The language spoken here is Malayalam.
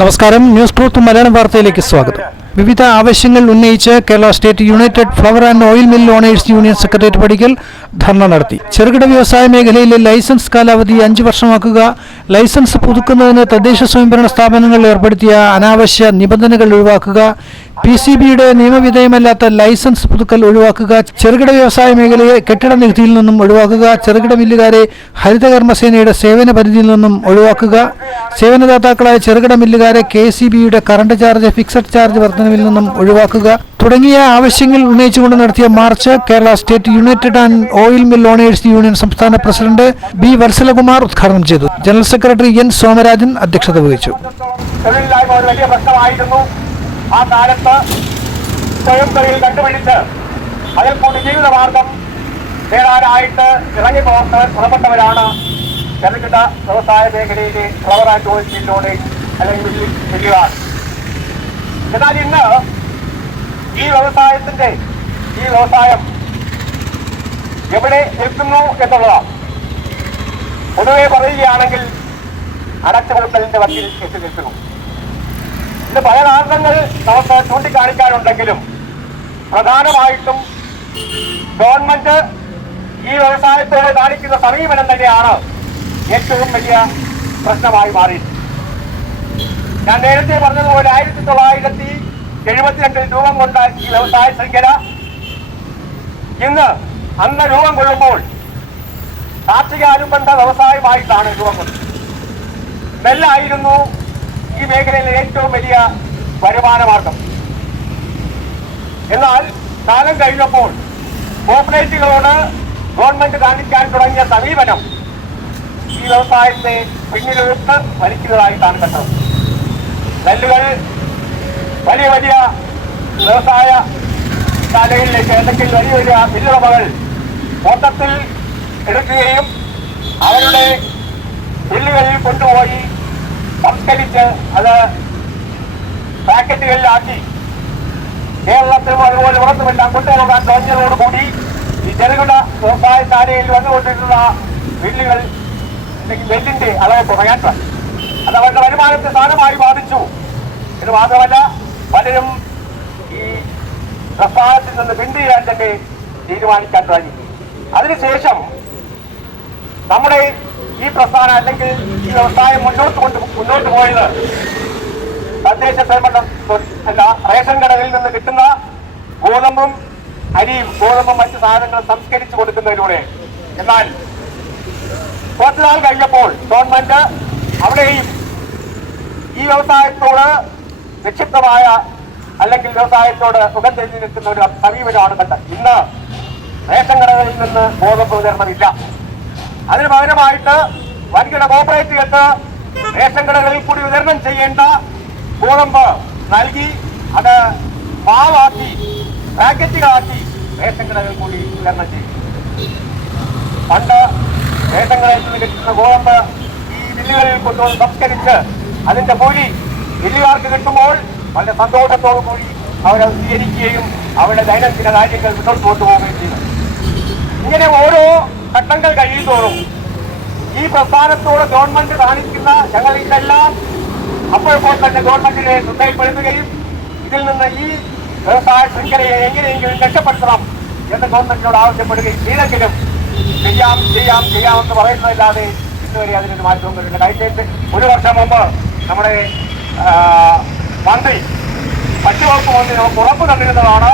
നമസ്കാരം. ന്യൂസ് ട്രൂത്ത് മലയാളം വാർത്തയിലേക്ക് സ്വാഗതം. വിവിധ ആവശ്യങ്ങൾ ഉന്നയിച്ച് Kerala state united flour and oil mill owners union secretariat പടിക്കൽ ധർണ നടത്തി. ചെറുകിട വ്യവസായ മേഖലയിലെ ലൈസൻസ് കാലാവധി അഞ്ച് വർഷമാക്കുക ലൈസൻസ് പുതുക്കുന്നതിന് തദ്ദേശ സ്വയംഭരണ സ്ഥാപനങ്ങൾ ഏർപ്പെടുത്തിയ അനാവശ്യ നിബന്ധനകൾ ഒഴിവാക്കുക പി സി ബിയുടെ നിയമവിധേയമല്ലാത്ത ലൈസൻസ് പുതുക്കൽ ഒഴിവാക്കുക ചെറുകിട വ്യവസായ മേഖലയെ കെട്ടിട നികുതിയിൽ നിന്നും ഒഴിവാക്കുക ചെറുകിട മില്ലുകാരെ ഹരിതകർമ്മസേനയുടെ സേവന പരിധിയിൽ നിന്നും ഒഴിവാക്കുക സേവനദാതാക്കളായ ചെറുകിട മില്ലുകാരെ കെ സി ബിയുടെ കറണ്ട് ചാർജ് ഫിക്സഡ് ചാർജ് വർധനവിൽ നിന്നും ഒഴിവാക്കുക. തുടങ്ങിയ ആവശ്യങ്ങൾ ഉന്നയിച്ചുകൊണ്ട് നടത്തിയ march Kerala state united and oil mill owners union സംസ്ഥാന പ്രസിഡന്റ് ബി വത്സലകുമാർ ഉദ്ഘാടനം ചെയ്തു. ജനറൽ സെക്രട്ടറി എൻ സോമരാജൻ അധ്യക്ഷത വഹിച്ചു. വലിയ ആ വ്യവസായ മേഖലയിലെ ഫ്ലവർ ആൻഡ് ഓയിൽ അല്ലെങ്കിൽ മില്ലുകാർ എന്നാൽ ഇന്ന് ഈ വ്യവസായത്തിന്റെ ഈ വ്യവസായം എവിടെ നിൽക്കുന്നു എന്നുള്ളതാണ്. പൊതുവെ പറയുകയാണെങ്കിൽ അടച്ചുപൂട്ടലിന്റെ വക്കിൽ എത്തി നിൽക്കുന്നു. ഇത് പല കാരണങ്ങൾ നമുക്ക് ചൂണ്ടിക്കാണിക്കാനുണ്ടെങ്കിലും പ്രധാനമായിട്ടും ഗവൺമെന്റ് ഈ വ്യവസായത്തോട് കാണിക്കുന്ന സമീപനം തന്നെയാണ് ഏറ്റവും വലിയ പ്രശ്നമായി മാറി ഞാൻ നേരത്തെ പറഞ്ഞതുപോലെ ആയിരത്തി തൊള്ളായിരത്തി എഴുപത്തിരണ്ടിൽ രൂപം കൊണ്ട ഈ വ്യവസായ ശൃംഖല ഇന്ന് അന്ന് രൂപം കൊള്ളുമ്പോൾ കാർഷിക അനുബന്ധ വ്യവസായമായിട്ടാണ് രൂപം കൊണ്ടത് നെല്ലായിരുന്നു ഈ മേഖലയിലെ ഏറ്റവും വലിയ വരുമാന മാർഗം. എന്നാൽ കാലം കഴിഞ്ഞപ്പോൾ കോർപ്പറേറ്റുകളോട് ഗവൺമെന്റ് കാണിക്കാൻ തുടങ്ങിയ സമീപനം ഈ വ്യവസായത്തെ പിന്നിലെടുത്ത് വലിക്കുന്നതായിട്ടാണ് കണ്ടത്. നെല്ലുകൾ വലിയ വലിയ വ്യവസായ ശാലകളിലേക്ക് അല്ലെങ്കിൽ വലിയ വലിയ മില്ലുടമകൾ മൊത്തത്തിൽ എടുക്കുകയും അവരുടെ മില്ലുകളിൽ കൊണ്ടുപോയി സംസ്കരിച്ച് അത് പാക്കറ്റുകളിലാക്കി കേരളത്തിലും അതുപോലെ പുറത്തുമെല്ലാം കൊണ്ടുപോകാൻ തുടങ്ങിയതോടുകൂടി ഈ ചെറുകിട വ്യവസായ ശാലയിൽ വന്നുകൊണ്ടിരുന്ന മില്ലുകൾ അല്ലെങ്കിൽ നെല്ലിന്റെ അളവ് കുറയാൻ തുടങ്ങി അത് അവരുടെ വരുമാനത്തെ സാരമായി ബാധിച്ചു. ഇത് മാത്രമല്ല പലരും ഈ പ്രസ്ഥാനത്തിൽ നിന്ന് പിന്തിരിയാൻ തന്നെ തീരുമാനിക്കാൻ തുടങ്ങി. അതിനുശേഷം നമ്മുടെ ഈ പ്രസ്ഥാനം അല്ലെങ്കിൽ ഈ വ്യവസായം മുന്നോട്ട് കൊണ്ട് മുന്നോട്ട് പോയത് തദ്ദേശ സ്വയംഭരണ റേഷൻ കടകളിൽ നിന്ന് കിട്ടുന്ന ഗോതമ്പും അരിയും ഗോതമ്പും മറ്റ് സാധനങ്ങളും സംസ്കരിച്ചു കൊടുക്കുന്നതിലൂടെ. എന്നാൽ കുറച്ചു നാൾ കഴിഞ്ഞപ്പോൾ ഗവൺമെന്റ് അവിടെയും ഈ വ്യവസായത്തോട് നിക്ഷിപ്തമായ അല്ലെങ്കിൽ വ്യവസായത്തോട് തിരിഞ്ഞു നിൽക്കുന്ന ഒരു സമീപനമാണ് കണ്ടത്. ഇന്ന് റേഷൻ കടകളിൽ നിന്ന് ഗോതമ്പ് വിതരണമില്ല അതിന് പകരമായിട്ട് വൻകിട കോപ്പറേറ്റുകൾക്ക് റേഷൻ കടകളിൽ കൂടി വിതരണം ചെയ്യേണ്ട ഗോതമ്പ് നൽകി അത് പാവാക്കി പാക്കറ്റുകളാക്കി റേഷൻ കടകളിൽ കൂടി വിതരണം ചെയ്യും പണ്ട് റേഷൻ കടയിൽ നിന്ന് കിട്ടുന്ന ഗോതമ്പ് ഈ കൊണ്ടുവന്ന് സംസ്കരിച്ച് അതിന്റെ കൂലി മില്ലുകാർക്ക് കിട്ടുമ്പോൾ വളരെ സന്തോഷത്തോടു കൂടി അവരത് സ്വീകരിക്കുകയും അവരുടെ ദൈനംദിന കാര്യങ്ങൾ മുന്നോട്ട് കൊണ്ടുപോവുകയും ചെയ്യും ഇങ്ങനെ ഓരോ ഘട്ടങ്ങൾ കഴിയുന്തോറും ഈ പ്രസ്ഥാനത്തോട് ഗവൺമെന്റ് കാണിക്കുന്ന ഞങ്ങൾ ഇതെല്ലാം അപ്പോഴപ്പോൾ തന്നെ ഗവൺമെന്റിനെ ശ്രദ്ധയിൽപ്പെടുത്തുകയും ഇതിൽ നിന്ന് ഈ വ്യവസായ ശൃംഖലയെ എങ്ങനെയെങ്കിലും രക്ഷപ്പെടുത്തണം എന്ന് ഗവൺമെന്റിനോട് ആവശ്യപ്പെടുകയും ചെയ്തെങ്കിലും ചെയ്യാം ചെയ്യാം ചെയ്യാമെന്ന് പറയുന്നതല്ലാതെ ഇന്നുവരെ അതിനൊരു മാറ്റവും വരുന്നില്ല. കഴിഞ്ഞ ഒരു വർഷം മുമ്പ് നമ്മുടെ മന്ത്രി ഭക്ഷ്യവകുപ്പ് മന്ത്രി നമുക്ക് ഉറപ്പ് തന്നിരുന്നതാണ്.